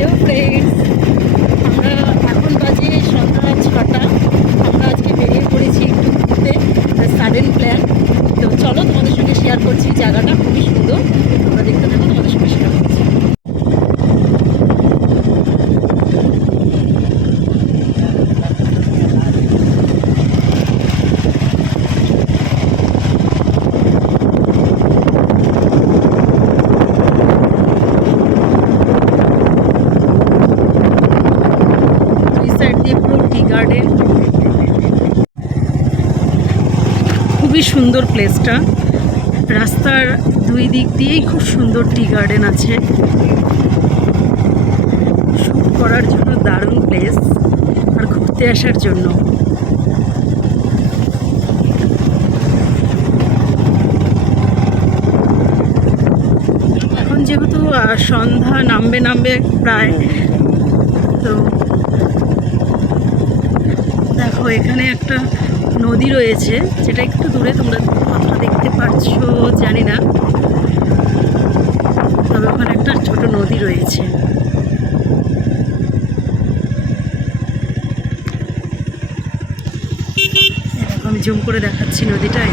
Hello friends, আমরা এখন বাজে সন্ধ্যা 6টা। আমরা আজকে বেরিয়ে পড়েছি একটু ঘুরতে, সাডেন প্ল্যান। তো চলো তোমাদের সঙ্গে শেয়ার করছি, জায়গাটা খুবই সুন্দর, তোমরা দেখতে থাকো, তোমাদের সঙ্গে শেয়ার করছি। দুই সাইড দিয়ে পুরো টি গার্ডেন, খুবই সুন্দর প্লেসটা। রাস্তার দুই দিক দিয়েই খুব সুন্দর টি গার্ডেন আছে, শুট করার জন্য দারুণ প্লেস, আর ঘুরতে আসার জন্য। এখন যেহেতু সন্ধ্যা নামবে প্রায়, তো দেখো এখানে একটা নদী রয়েছে, যেটা একটু দূরে, তোমরা কতটা দেখতে পাচ্ছ জানি না, তবে ওখানে একটা ছোট নদী রয়েছে। দেখো আমি জুম করে দেখাচ্ছি নদীটায়,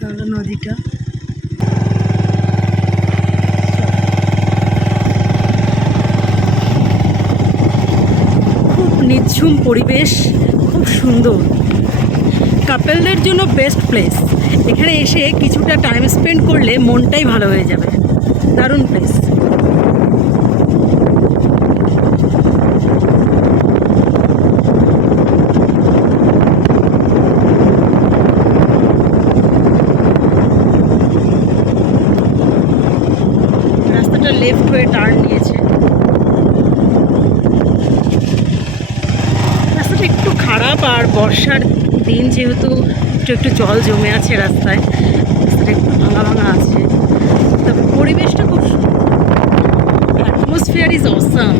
তাহলে নদীটা খুব নিঝুম পরিবেশ, খুব সুন্দর। কাপেলদের জন্য বেস্ট প্লেস। এখানে এসে কিছুটা টাইম স্পেন্ড করলে মনটাই ভালো হয়ে যাবে, দারুণ প্লেস। রাস্তাটা লেফট হয়ে টার্ন নিয়েছে, রাস্তাটা একটু খারাপ, আর বর্ষার দিন যেহেতু একটু জল জমে আছে রাস্তায়, রাস্তাটা একটু ভাঙা আছে, তবে পরিবেশটা খুব সুন্দর। Atmosphere is awesome.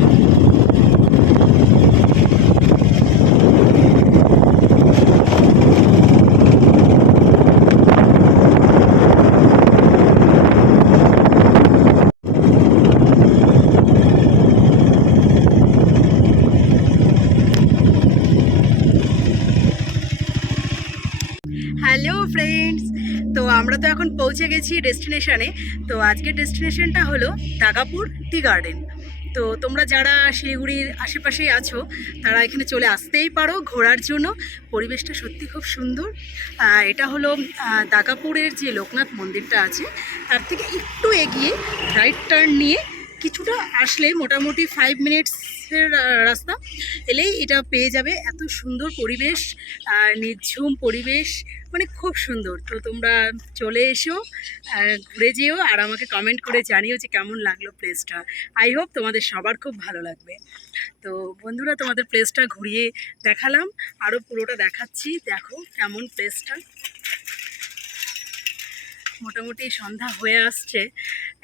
Hello friends, তো আমরা তো এখন পৌঁছে গেছি ডেস্টিনেশনে। তো আজকের ডেস্টিনেশনটা হলো দাগাপুর টি গার্ডেন। তো তোমরা যারা শিলিগুড়ির আশেপাশেই আছো, তারা এখানে চলে আসতেই পারো ঘোরার জন্য। পরিবেশটা সত্যি খুব সুন্দর। এটা হলো দাগাপুরের যে লোকনাথ মন্দিরটা আছে, তার থেকে একটু এগিয়ে রাইট টার্ন নিয়ে কিছুটা আসলে, মোটামুটি 5 মিনিটসের রাস্তা এলেই এটা পেয়ে যাবে। এত সুন্দর পরিবেশ, নিঝুম পরিবেশ, মানে খুব সুন্দর। তো তোমরা চলে এসো, ঘুরে যেও, আর আমাকে কমেন্ট করে জানিও যে কেমন লাগলো প্লেসটা। আই হোপ তোমাদের সবার খুব ভালো লাগবে। তো বন্ধুরা, তোমাদের প্লেসটা ঘুরিয়ে দেখালাম, আরও পুরোটা দেখাচ্ছি, দেখো কেমন প্লেসটা। মোটামুটি সন্ধ্যা হয়ে আসছে,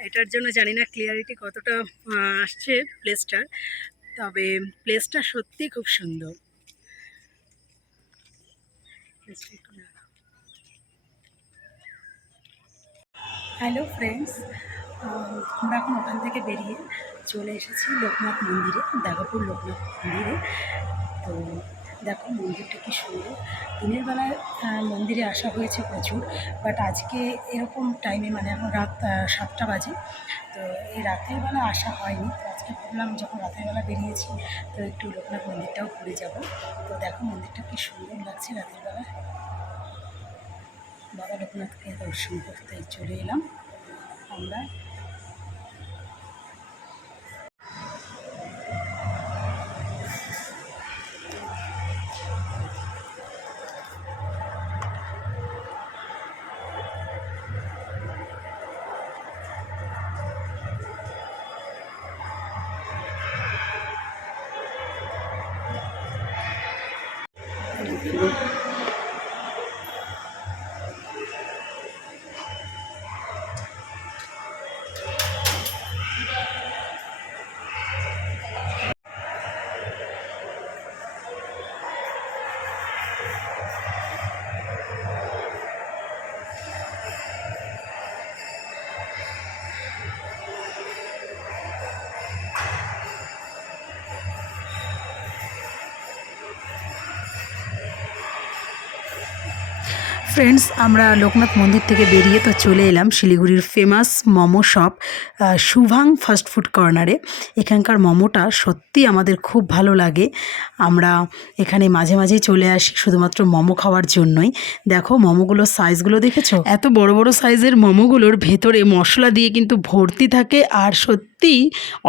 এটার জন্য জানি না ক্লিয়ারিটি কতটা আসছে প্লেসটার, তবে প্লেসটা সত্যি খুব সুন্দর। হ্যালো ফ্রেন্ডস, আমরা এখন ওখান থেকে বেরিয়ে চলে এসেছি লোকনাথ মন্দিরে, দাগাপুর লোকনাথ মন্দিরে। তো দেখো মন্দিরটা কি সুন্দর। দিনের বেলায় মন্দিরে আসা হয়েছে প্রচুর, বাট আজকে এরকম টাইমে, মানে এখন রাত 7টা বাজে, তো এই রাতের বেলা আসা হয়নি। তো আজকে ভাবলাম যখন রাতের বেলা বেরিয়েছি, তো একটু লোকনাথ মন্দিরটাও ঘুরে যাব। তো দেখো মন্দিরটা কি সুন্দর লাগছে রাতের বেলায়। বাবা লোকনাথকে দর্শন করতে চলে এলাম আমরা। ফ্রেন্ডস, আমরা লোকনাথ মন্দির থেকে বেরিয়ে তো চলে এলাম শিলিগুড়ির famous momo shop Shubhang fast food কর্নারে। এখানকার মোমোটা সত্যি আমাদের খুব ভালো লাগে। আমরা এখানে মাঝে মাঝেই চলে আসি শুধুমাত্র মোমো খাওয়ার জন্যই। দেখো মোমোগুলোর সাইজগুলো দেখেছো? এত বড় বড় সাইজের মোমোগুলোর ভেতরে মশলা দিয়ে কিন্তু ভর্তি থাকে আর সত্যি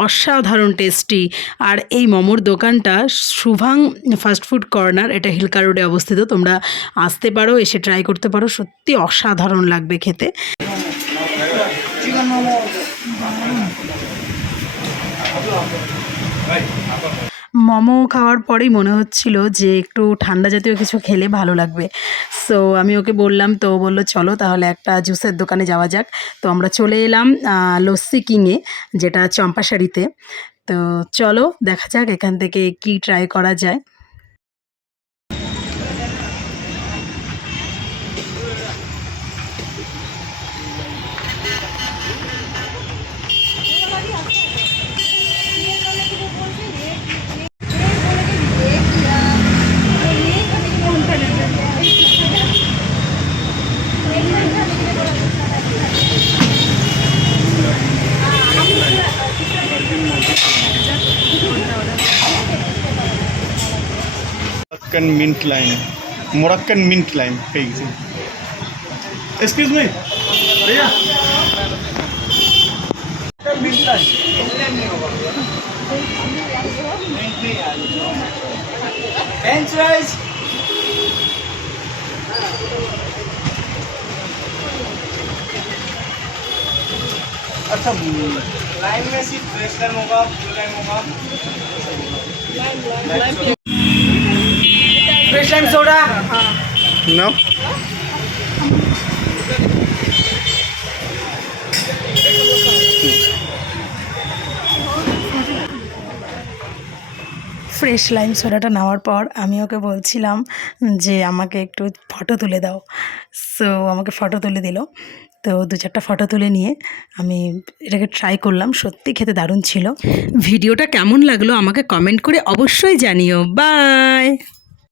অসাধারণ টেস্টি। আর এই মোমোর দোকানটা শুভাং ফাস্ট ফুড কর্নার, এটা হিলকা রোডে অবস্থিত। তোমরা আসতে পারো, এসে ট্রাই করতে পারো, সত্যি অসাধারণ লাগবে খেতে। মোমো খাওয়ার পরেই মনে হচ্ছিল যে একটু ঠান্ডা জাতীয় কিছু খেলে ভালো লাগবে। সো আমি ওকে বললাম, তো বললো চলো তাহলে একটা জুসের দোকানে যাওয়া যাক। তো আমরা চলে এলাম লস্যি কিংয়ে, যেটা চম্পাশাড়িতে। তো চলো দেখা যাক এখান থেকে কি ট্রাই করা যায়। Moroccan mint lime. Excuse me, भैया mint lime. French fries. अच्छा लाइम में सिर्फ फ्रेश लाइम होगा, ब्लू लाइम होगा, fresh lime soda. No fresh lime সোডাটা নেওয়ার পর আমি ওকে বলছিলাম যে আমাকে একটু ফটো তুলে দাও। সো আমাকে ফটো তুলে দিল। তো 2-4টা ফটো তুলে নিয়ে আমি এটাকে ট্রাই করলাম। সত্যি খেতে দারুণ ছিল। ভিডিওটা কেমন লাগলো আমাকে কমেন্ট করে অবশ্যই জানিও। বাই।